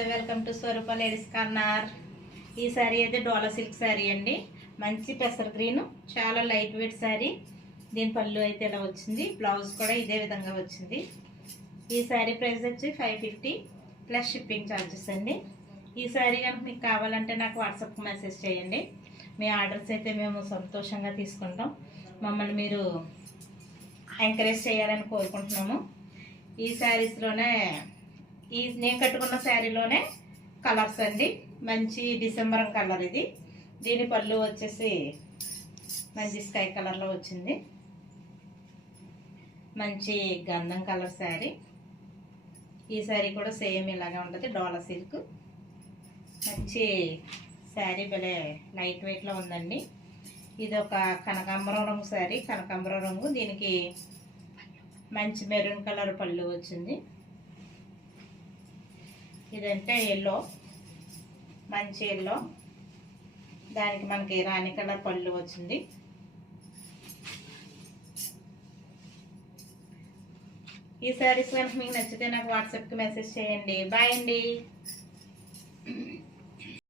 నమస్తే, welcome to Swaroopa ladies corner. ఈ saree అయితే డోలా సిల్క్ శారీ అండి. మంచి పెసర్ గ్రీన్, చాలా లైట్ వెయిట్ శారీ. దీని పళ్ళు అయితే ఇలా వచ్చింది, బ్లౌజ్ కూడా ఇదే విధంగా వచ్చింది. ఈ శారీ ప్రైస్ వచ్చి 550 ప్లస్ షిప్పింగ్ ఛార్జెస్ అండి. ఈ శారీ కనుక మీకు కావాలంటే నాకు వాట్సాప్కి మెసేజ్ చేయండి. మీ ఆర్డర్స్ అయితే మేము సంతోషంగా తీసుకుంటాం. మమ్మల్ని మీరు ఎంకరేజ్ చేయాలని కోరుకుంటున్నాము. ఈ శారీస్లోనే నేను కట్టుకున్న శారీలోనే కలర్స్ అండి. మంచి డిసెంబర్ కలర్ ఇది. దీని పళ్ళు వచ్చేసి మంచి స్కై కలర్లో వచ్చింది. మంచి గంధం కలర్ శారీ. ఈ శారీ కూడా సేమ్ ఇలాగే ఉంటుంది, డోలా సిల్క్. మంచి శారీ భలే లైట్ వెయిట్లో ఉందండి. ఇది ఒక కనకాంబరం రంగు శారీ, కనకాంబరం రంగు. దీనికి మంచి మెరూన్ కలర్ పళ్ళు వచ్చింది. ఇదంటే ఎల్లో, మంచి ఎల్లో. దానికి మనకి రాణి కలర్ పళ్ళు వచ్చింది. ఈ శారీస్ కనుక మీకు నచ్చితే నాకు వాట్సాప్కి మెసేజ్ చేయండి. బాయ్ అండి.